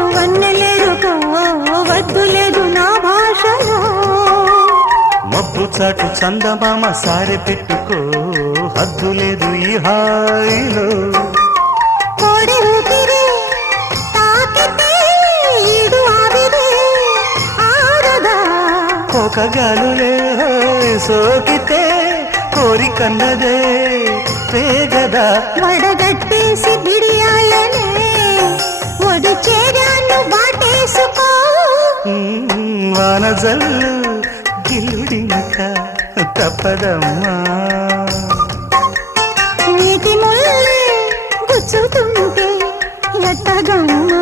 చాటు వన్నెలేరుకో వద్దు లేదు నా భాషలో మబ్బు చాటు చందమామ సారె పెట్టుకో హద్దు లేదు ఈ హాయిలో కోడి ఊపిరి తాకితే ఈడు ఆవిరి ఆరదా ఒక గాలులే సోకితే కోరికన్నదే పేగదా వడగట్టేసి బిడియాలనే ఒడి చేరాను బాటేసుకో వానజల్లు గిల్లుడింక తప్పదమ్మా నీటి ముల్లే గుచ్చుతుంటే ఎట్టగమ్మా